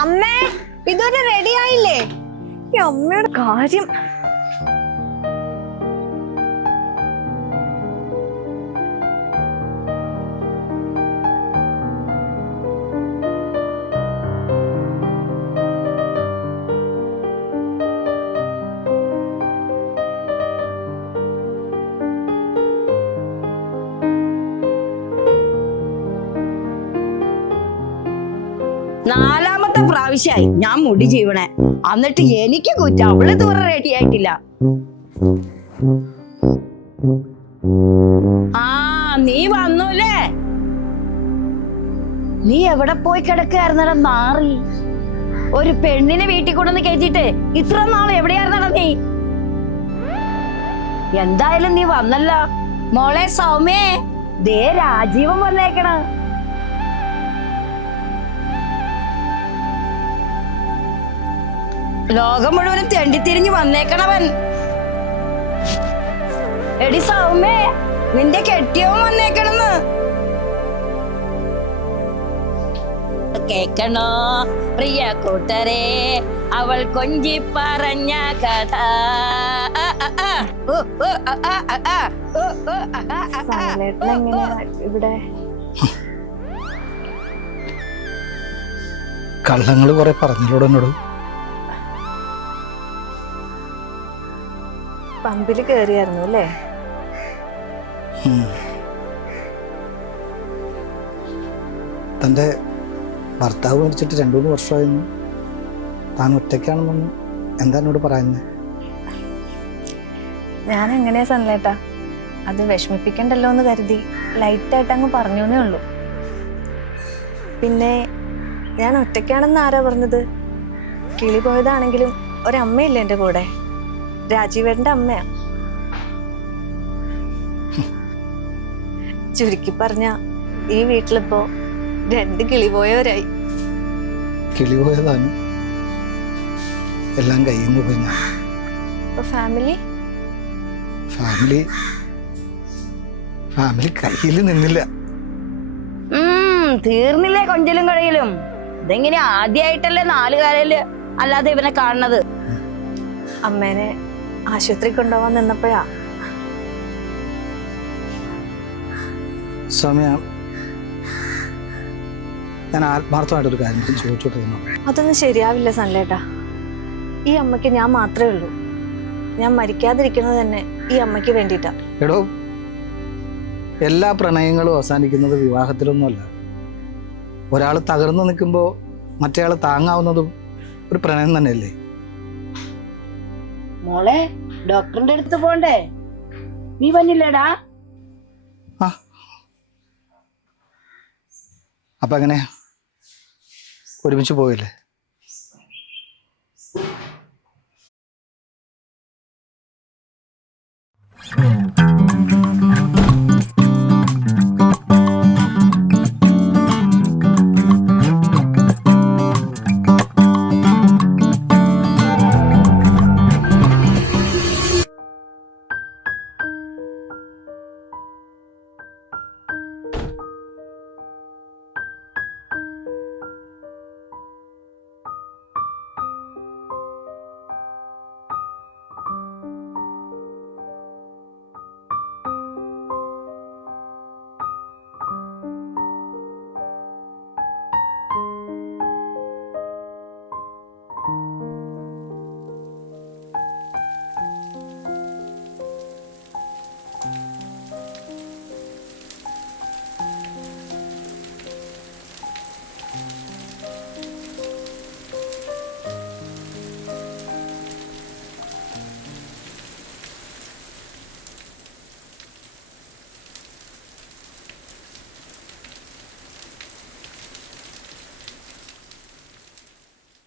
അമ്മേ, ഇതുവരെ റെഡി ആയില്ലേ? ഈ അമ്മയുടെ കാര്യം. നാലാമത്തെ പ്രാവശ്യമായി ഞാൻ മുടി ചെയ്യണേ, എന്നിട്ട് എനിക്ക് കുറ്റം. അവള് ഇതുവരെ റെഡി ആയിട്ടില്ല. ആ, നീ വന്നൂല്ലേ? നീ എവിടെ പോയി കിടക്കായിരുന്നടാ നാറി? ഒരു പെണ്ണിനെ വീട്ടിൽ കൊണ്ടുവന്ന് കയറ്റിട്ട് ഇത്ര നാൾ എവിടെയായിരുന്നടാ നീ? എന്തായാലും നീ വന്നല്ലോ. മോളെ സൗമ്യേ, ദേ രാജീവൻ വന്നേക്കണ. ലോകം മുഴുവനും തെണ്ടിത്തിരിഞ്ഞു വന്നേക്കണവൻ. എടി സൗമ്യേ, നിന്റെ കെട്ടിയവൻ വന്നേക്കണെന്ന് കേക്കണോ പ്രിയ കൂട്ടരെ, അവൾ കൊഞ്ചി പറഞ്ഞ കഥ. ഇവിടെ കള്ളങ്ങള് കുറെ പറഞ്ഞോട് എന്നോട്. പമ്പില് കേറിയായിരുന്നു അല്ലേ? തൻ്റെ ഭർത്താവ് മരിച്ചിട്ട് 2-3 വർഷമായിരുന്നു. താൻ ഒറ്റയ്ക്കാണെന്നൊന്നും എന്താ എന്നോട് പറയുന്നത്? ഞാൻ എങ്ങനെയാ സൺലേട്ടാ, അത് വിഷമിപ്പിക്കണ്ടല്ലോ എന്ന് കരുതി ലൈറ്റായിട്ട് അങ്ങ് പറഞ്ഞേ ഉള്ളൂ. പിന്നെ ഞാൻ ഒറ്റയ്ക്കാണെന്ന് ആരാ പറഞ്ഞത്? കിളി പോയതാണെങ്കിലും ഒരമ്മയില്ലേ എൻ്റെ കൂടെ, രാജീവേട്ടൻ്റെ അമ്മയാ. ചുരുക്കി പറഞ്ഞ ഈ വീട്ടിലിപ്പോ 2 കിളി പോയവരായി. കിളി പോയതാണ്, എല്ലാം കയ്യിൽ നിന്ന് പോയി. ഫാമിലി ഫാമിലി ഫാമിലി കയ്യിൽ നിന്നില്ല. തീർന്നില്ലേ കൊഞ്ചലും കളിയിലും? ഇതെങ്ങനെ ആദ്യമായിട്ടല്ലേ 4 കാലയില് അല്ലാതെ ഇവനെ കാണുന്നത്? അമ്മേനെ ആശുപത്രി കൊണ്ടുപോകാൻ നിന്നപ്പോഴാ. സമയ ഞാൻ ആത്മാർത്ഥമായിട്ടൊരു കാര്യം ചോദിച്ചോട്ടെ. അതൊന്നും ശരിയാവില്ല സൺലേട്ടാ. ഈ അമ്മയ്ക്ക് ഞാൻ മാത്രമേ ഉള്ളൂ. ഞാൻ മരിക്കാതിരിക്കുന്നത് തന്നെ ഈ അമ്മയ്ക്ക് വേണ്ടിയിട്ടാ. എടോ, എല്ലാ പ്രണയങ്ങളും അവസാനിക്കുന്നത് വിവാഹത്തിലൊന്നുമല്ല. ഒരാൾ തകർന്നു നിൽക്കുമ്പോൾ മറ്റേയാൾ താങ്ങാവുന്നതും ഒരു പ്രണയം തന്നെയല്ലേ? മോളെ, ഡോക്ടറിന്റെ അടുത്ത് പോണ്ടേ? നീ വന്നില്ലേടാ? അപ്പൊ എങ്ങനെ ഒരുമിച്ച് പോയില്ലേ?